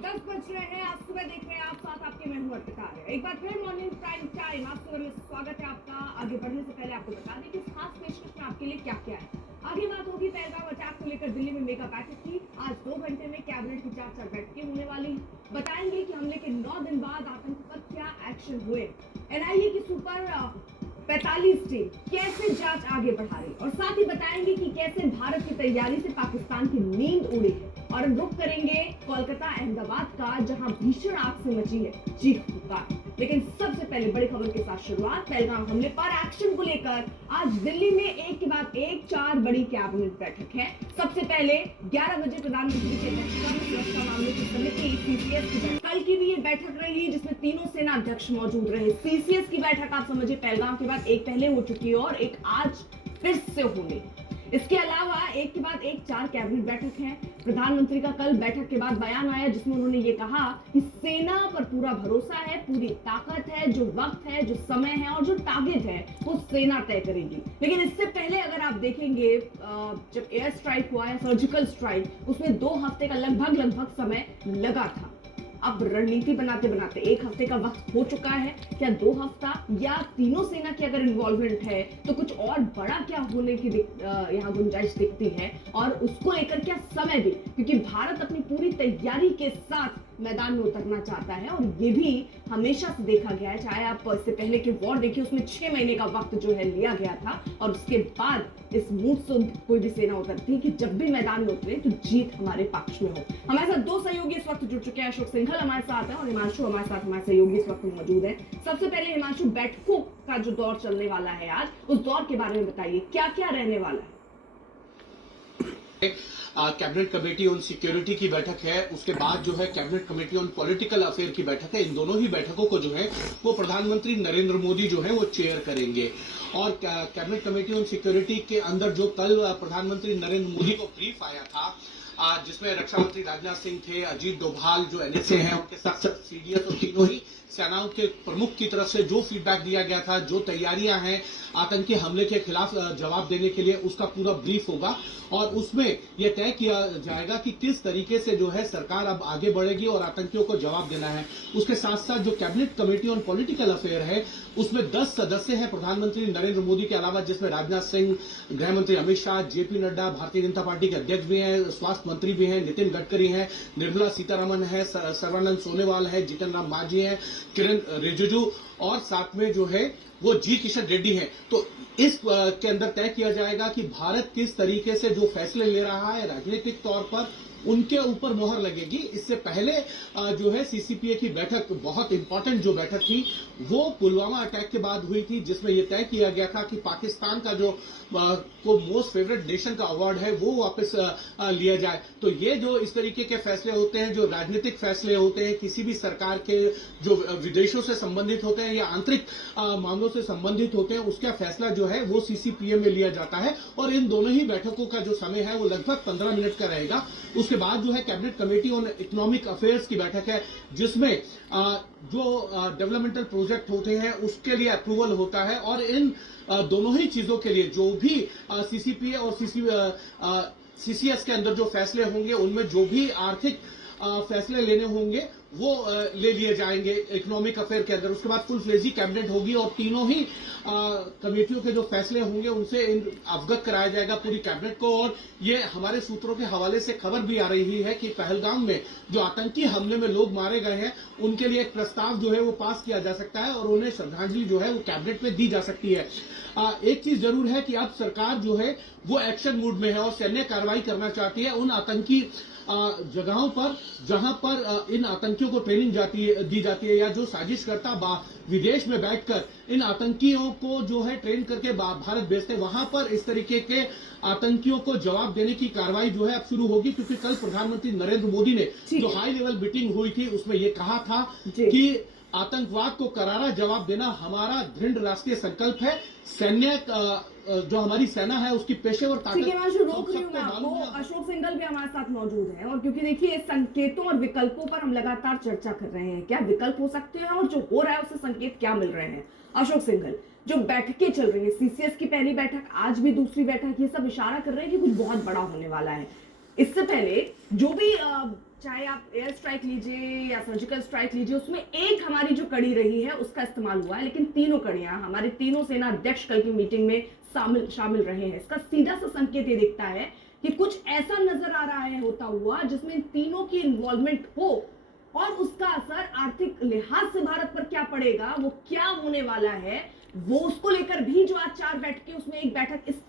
10 बज रहे हैं। आप सुबह देख रहे हैं, आप साथ आपके मैं हूं अर्पिता आर्य। एक बार फिर मॉर्निंग प्राइम टाइम आप सुबह में स्वागत है आपका। आगे बढ़ने से पहले आपको बता दें कि इस खास पेशकश में आपके लिए क्या क्या है। आगे बात होगी पहलगाम अटैक को लेकर दिल्ली में मेगा बैठक की। आज 2 घंटे में कैबिनेट की 4 बैठकें होने वाली। बताएंगे कि हमले के 9 दिन बाद आतंक पर क्या एक्शन हुए। एनआईए की सुपर 45 टीम कैसे जांच आगे बढ़ा रही, और साथ ही बताएंगे कि कैसे भारत की तैयारी से पाकिस्तान की नींद उड़ी है। और रुक करेंगे कोलकाता अहमदाबाद का, जहां भीषण आग से मची है चीख पुकार। लेकिन सबसे पहले बड़ी खबर के साथ शुरुआत। पहलगाम हमले पर एक्शन को लेकर आज दिल्ली में एक के बाद एक 4 बड़ी कैबिनेट बैठक है। सबसे पहले 11 बजे प्रधानमंत्री की अध्यक्षता में सुरक्षा मामलों की समिति सीसीएस की बैठक। कल की भी ये बैठक रही जिसमें तीनों सेना अध्यक्ष मौजूद रहे। सीसीएस की बैठक आप समझिए पहलगाम के बाद एक पहले हो चुकी है और एक आज फिर से होनी। इसके अलावा एक के बाद एक 4 कैबिनेट बैठक है। प्रधानमंत्री का कल बैठक के बाद बयान आया जिसमें उन्होंने ये कहा कि सेना पर पूरा भरोसा है, पूरी ताकत है, जो वक्त है, जो समय है और जो टारगेट है वो सेना तय करेगी। लेकिन इससे पहले अगर आप देखेंगे जब एयर स्ट्राइक हुआ है, सर्जिकल स्ट्राइक, उसमें 2 हफ्ते का लगभग समय लगा था। अब रणनीति बनाते बनाते 1 हफ्ते का वक्त हो चुका है। क्या 2 हफ्ता या तीनों सेना की अगर इन्वॉल्वमेंट है तो कुछ और बड़ा क्या होने की यहाँ गुंजाइश दिखती है, और उसको लेकर क्या समय भी, क्योंकि भारत अपनी पूरी तैयारी के साथ मैदान में उतरना चाहता है। और ये भी हमेशा से देखा गया है, चाहे आप इससे पहले के वॉर देखिए, उसमें 6 महीने का वक्त जो है लिया गया था, और उसके बाद इस मूड से कोई भी सेना उतरती है कि जब भी मैदान में उतरे तो जीत हमारे पक्ष में हो। हमारे साथ 2 सहयोगी इस वक्त जुड़ चुके हैं। अशोक सिंघल हमारे साथ है और हिमांशु हमारे साथ, हमारे सहयोगी इस वक्त मौजूद है। सबसे पहले हिमांशु, बैठकों का जो दौर चलने वाला है आज, उस दौर के बारे में बताइए, क्या क्या रहने वाला है। कैबिनेट कमेटी ऑन सिक्योरिटी की बैठक है, उसके बाद जो है cabinet committee on political affair की बैठक है। इन दोनों ही बैठकों को जो है वो प्रधानमंत्री नरेंद्र मोदी जो है वो चेयर करेंगे। और कैबिनेट कमेटी ऑन सिक्योरिटी के अंदर जो कल प्रधानमंत्री नरेंद्र मोदी को ब्रीफ आया था, जिसमें रक्षा मंत्री राजनाथ सिंह थे, अजीत डोभाल जो एनएसए हैं, उनके साथ साथ सीडीएस और तीनों ही सेनाओं के प्रमुख की तरफ से जो फीडबैक दिया गया था, जो तैयारियां हैं आतंकी हमले के खिलाफ जवाब देने के लिए, उसका पूरा ब्रीफ होगा। और उसमें यह तय किया जाएगा कि किस तरीके से जो है सरकार अब आगे बढ़ेगी और आतंकियों को जवाब देना है। उसके साथ साथ जो cabinet committee on political affair है, उसमें 10 सदस्य हैं प्रधानमंत्री नरेंद्र मोदी के अलावा, जिसमें राजनाथ सिंह, गृह मंत्री अमित शाह, जेपी नड्डा, भारतीय जनता पार्टी के अध्यक्ष भी हैं, स्वास्थ्य मंत्री भी हैं, नितिन गडकरी हैं, निर्मला सीतारमन है, सर्बानंद सोनोवाल है, जीतन राम मांझी है, किरण रिजिजू, और साथ में जो है वो जी किशन रेड्डी हैं। तो इस के अंदर तय किया जाएगा कि भारत किस तरीके से जो फैसले ले रहा है राजनीतिक तौर पर, उनके ऊपर मोहर लगेगी। इससे पहले जो है सीसीपीए की बैठक, बहुत इंपॉर्टेंट जो बैठक थी, वो पुलवामा अटैक के बाद हुई थी, जिसमें यह तय किया गया था कि पाकिस्तान का जो को मोस्ट फेवरेट नेशन का अवार्ड है वो वापस लिया जाए। तो ये जो इस तरीके के फैसले होते हैं, जो राजनीतिक फैसले होते हैं, किसी भी सरकार के जो विदेशों से संबंधित होते हैं या आंतरिक मामलों से संबंधित होते हैं, उसका फैसला जो है वो सीसीपीए में लिया जाता है। और इन दोनों ही बैठकों का जो समय है वो लगभग 15 मिनट का रहेगा। उसके बाद जो है cabinet committee on economic affairs की बैठक है, जिसमें जो डेवलपमेंटल प्रोजेक्ट होते हैं उसके लिए अप्रूवल होता है। और इन दोनों ही चीजों के लिए जो भी सीसीपीए और सीसीएस के अंदर जो फैसले होंगे, उनमें जो भी आर्थिक फैसले लेने होंगे वो ले लिए जाएंगे इकोनॉमिक अफेयर के अंदर। उसके बाद फुल फ्लेजी कैबिनेट होगी और तीनों ही कमेटियों के जो फैसले होंगे उनसे अवगत कराया जाएगा पूरी कैबिनेट को। और ये हमारे सूत्रों के हवाले से खबर भी आ रही है कि पहलगाम में जो आतंकी हमले में लोग मारे गए हैं, उनके लिए एक प्रस्ताव जो है वो पास किया जा सकता है और उन्हें श्रद्धांजलि जो है वो कैबिनेट में दी जा सकती है। एक चीज जरूर है कि अब सरकार जो है वो एक्शन मूड में है और सैन्य कार्रवाई करना चाहती है उन आतंकी जगहों पर जहां पर इन आतंकियों को ट्रेनिंग दी जाती है, या जो साजिश करता विदेश में बैठकर इन आतंकियों को जो है ट्रेन करके भारत भेजते, वहां पर इस तरीके के आतंकियों को जवाब देने की कार्रवाई जो है अब शुरू होगी। क्योंकि कल प्रधानमंत्री नरेंद्र मोदी ने जो हाई लेवल मीटिंग हुई थी, उसमें यह कहा था कि आतंकवाद को करारा जवाब देना हमारा दृढ़ राष्ट्रीय संकल्प है। सैन्य जो हमारी सेना है उसकी पेशेवर ताकत। ठीक है, रोक रही हूँ मैं आपको। अशोक सिंघल भी हमारे साथ मौजूद है, और क्योंकि देखिए संकेतों और विकल्पों पर हम लगातार चर्चा कर रहे हैं, क्या विकल्प हो सकते हैं और जो हो रहा है उससे संकेत क्या मिल रहे हैं। अशोक सिंघल, जो बैठकें चल रही है, सीसीएस की पहली बैठक, आज भी दूसरी बैठक, ये सब इशारा कर रहे हैं कि कुछ बहुत बड़ा होने वाला है। इससे पहले जो भी चाहे आप एयर स्ट्राइक लीजिए या सर्जिकल स्ट्राइक लीजिए, उसमें एक हमारी जो कड़ी रही है उसका इस्तेमाल हुआ है, लेकिन तीनों कड़ियां हमारे तीनों सेना अध्यक्ष कल की मीटिंग में शामिल रहे हैं। इसका सीधा सा संकेत ये दिखता है कि कुछ ऐसा नजर आ रहा है होता हुआ जिसमें इन तीनों की इन्वॉल्वमेंट हो, और उसका असर आर्थिक लिहाज से भारत पर क्या पड़ेगा, वो क्या होने वाला है, वो उसको लेकर भी जो आज 4 बैठकें, उसमें एक बैठक इस